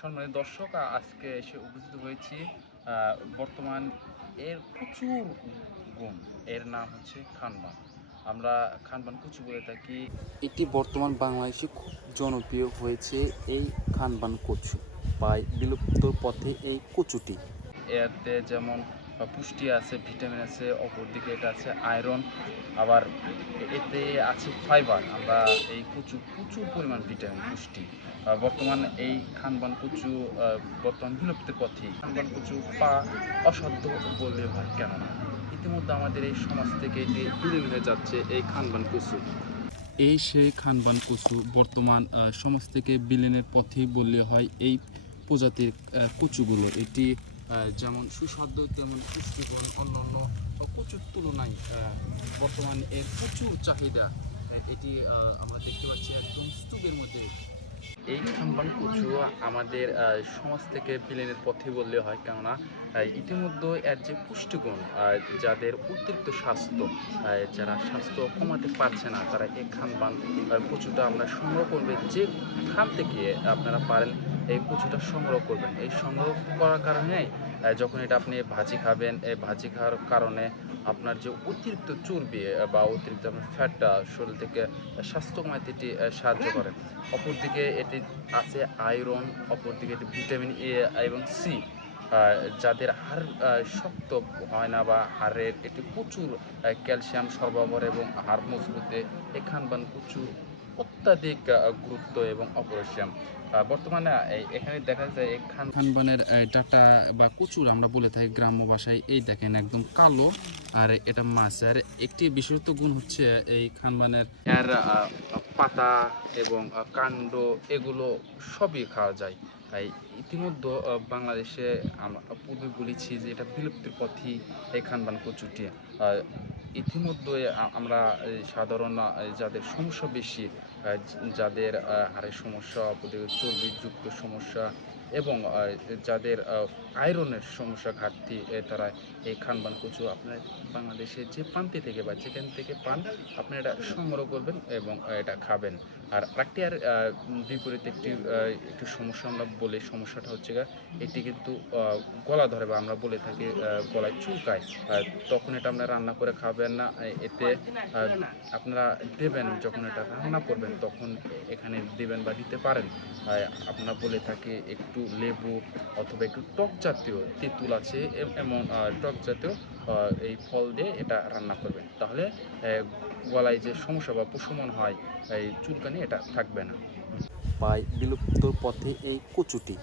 সম্মানিত দর্শক, আজকে এসে উপস্থিত হয়েছি বর্তমান এর প্রচুর গুণ। এর নাম হচ্ছে খানবান। আমরা খানবান কচু বলে থাকি। এটি বর্তমান বাংলাদেশে খুব জনপ্রিয় হয়েছে। এই খানবান কচু প্রায় বিলুপ্ত পথে এই কচুটি। এতে যেমন পুষ্টি আছে, ভিটামিন আছে, অপরদিকে এটা আছে আয়রন, আবার এতে আছে ফাইবার। আমরা এই কচু প্রচুর পরিমাণ ভিটামিন, পুষ্টি। বর্তমান এই খানবান কচু বর্তমান বিলুপ্তির পথে। খানবান কচু পা অসাধ্য বললে হয়, কেননা ইতিমধ্যে আমাদের এই সমাজ থেকে এটি বিলীন হয়ে যাচ্ছে এই খানবান কচু। এই সেই খানবান কচু বর্তমান সমাজ থেকে বিলীনের পথে বললে হয় এই প্রজাতির কচুগুলো। এটি যেমন সুস্বাদু তেমন পুষ্টিগুণ অন্যান্য কচুর তুলনায় বর্তমান এর প্রচুর চাহিদা। এটি আমরা দেখতে পাচ্ছি একদম স্তূপের মধ্যে। এই খানবান কচু আমাদের সমাজ থেকে বিলীনের পথে বললে হয়, কেননা ইতিমধ্যে এর যে পুষ্টিগুণ, যাদের অতিরিক্ত স্বাস্থ্য, যারা স্বাস্থ্য কমাতে পারছে না, তারা এই খানবান কচুটা আমরা সংগ্রহ করবে। যেখান থেকে আপনারা পারেন এই কচুটা সংগ্রহ করবেন। এই সংগ্রহ করার কারণে যখন এটা আপনি ভাজি খাবেন, এই ভাজি খাওয়ার কারণে আপনার যে অতিরিক্ত চর্বি বা অতিরিক্ত আপনার ফ্যাটটা শরীর থেকে স্বাস্থ্য কমাতে এটি সাহায্য করে। অপরদিকে এটি আছে আয়রন, অপরদিকে এটি ভিটামিন এ এবং সি। যাদের হাড় শক্ত হয় না বা হাড়ের এটি প্রচুর ক্যালসিয়াম সরবরাহ করে এবং হাড় মজবুতে এই খানবান কচুর অত্যাধিক গুরুত্ব এবং অপরিসীম। বর্তমানে এখানে দেখা যায় এই খানবানের ডাটা বা কচুর আমরা বলে থাকি গ্রাম্য ভাষায়। এই দেখেন একদম কালো, আর এটা মাছের একটি বিশেষত গুণ হচ্ছে এই খানবানের এর পাতা এবং কাণ্ড, এগুলো সবই খাওয়া যায়। তাই ইতিমধ্যে বাংলাদেশে আমরা পূর্বে বলেছি যে এটা বিলুপ্তির পথেই এই খানবান কচুটি। ইতিমধ্যে আমরা সাধারণ যাদের সমস্যা বেশি, যাদের হাড়ের সমস্যা, চর্বিযুক্ত সমস্যা এবং যাদের আয়রনের সমস্যা, ঘাটতি, তারা এই খানবান কচু আপনার বাংলাদেশের যে প্রান্তে থেকে বা যেখান থেকে পান আপনি এটা সংগ্রহ করবেন এবং এটা খাবেন। আর আরেকটি বিপরীত একটু সমস্যা আমরা বলি। সমস্যাটা হচ্ছে এটি কিন্তু গলা ধরে বা আমরা বলে থাকি গলায় চুলকায়। তখন এটা আপনারা রান্না করে খাবেন না। এতে আপনারা দেবেন, যখন এটা রান্না করবেন তখন এখানে দেবেন বা দিতে পারেন। আপনারা বলে থাকি একটু লেবু অথবা একটু টক জাতীয়, তেঁতুল আছে এমন টক জাতীয় এই ফল দিয়ে এটা রান্না করবেন, তাহলে গলায় যে সমস্যা বা প্রশমন হয়, এই চুলকানি, এটা থাকবে না। প্রায় বিলুপ্ত পথে এই কচুটি।